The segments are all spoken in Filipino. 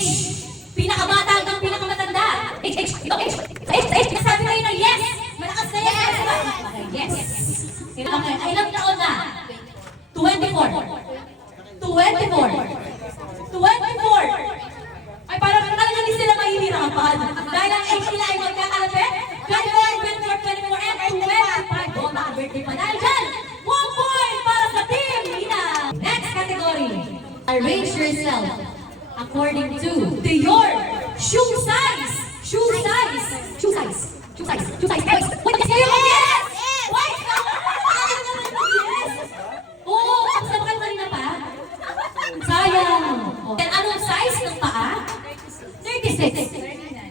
age. Pinakabata hanggang pinakamatanda. Age. Sabi kayo na yes. Malakas na yes. Okay, yes. Okay, ilang taon na? 24. 24. Ay, parang talagang hindi sila mahihirapan. Dahil ang age nila ay magkakalapit. 24, and 25. Oh, naka-birthday pa. Dahil dyan, 1 point para sa team Nina. Next category. Arrange yourself according to your shoe size. Wait, kayo mag yes! Wait! Oo, ang sabakan mo rin na pa. Sayang. And anong size ng paa? 36.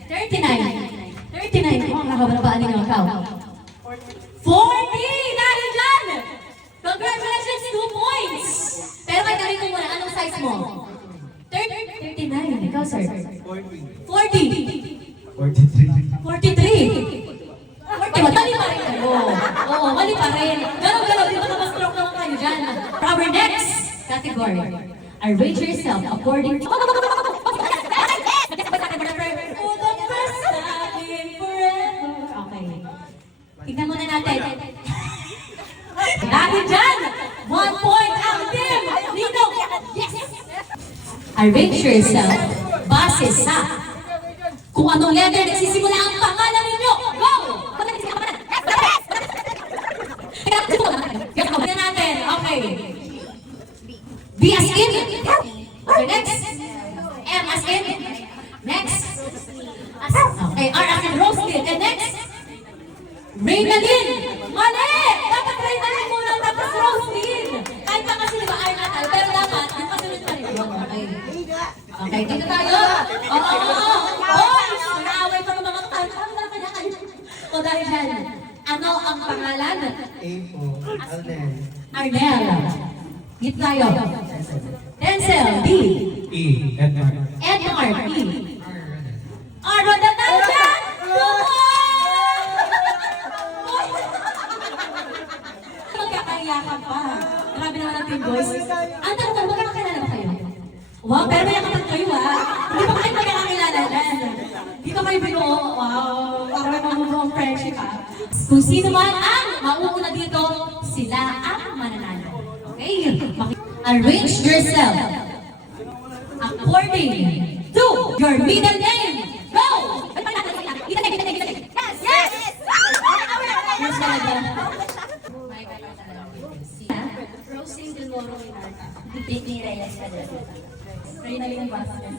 39. Oh, nakabarabaan ninyo ikaw. 40! Dahil dyan! Congratulations, 2 points! Pero may tanong ko muna, anong size mo? 39. Ikaw, sir? 40. 43. 43. Mali pa rin kayo. Oo, mali pa rin. Gano'n, dito ka ma-stroke naman kayo dyan. For our next category, arrange yourself according to... Okay. Tignan muna natin. Dahil dyan, 1 point ang team. Nino, yes! Arrange yourself base sa kung anong letter nagsisimula ang pangalan ninyo. Go! Tignan natin. Okay. B as in. Okay, next. M as in. Next. Okay, R as in Roslyn. And next. Reynalyn. Mali! Dapat Reynalyn muna tapos Roslyn. Kahit na kasi diba R natal, pero dapat yung pasunod pa rin yun. Okay. Okay, dito tayo. Boys! Naaway pa ng mga kanta. O dahil dyan, ano ang pangalan? A po. Alden. Arnel. Dito tayo. Denzel. D. E. Edmar. Edmar. E. Aaron na tayo dyan! Magkakayakan pa. Grabe naman ang team boys. Ang tanong, magkakakilala ba kayo? Wow, pero may nakatag kayo Hindi pa kayo magkakakilala dyan. Di pa kayo binuo. Wow, parang may mamubuong friendship Kung sino man ang mauuna dito, sila ang mananalo. Okay? Arrange yourself according to your middle name. Go! Yes! Yes talaga. Rosing Del Moro Winard. Britney Reyes Cadena. Reynalyn Vasquez.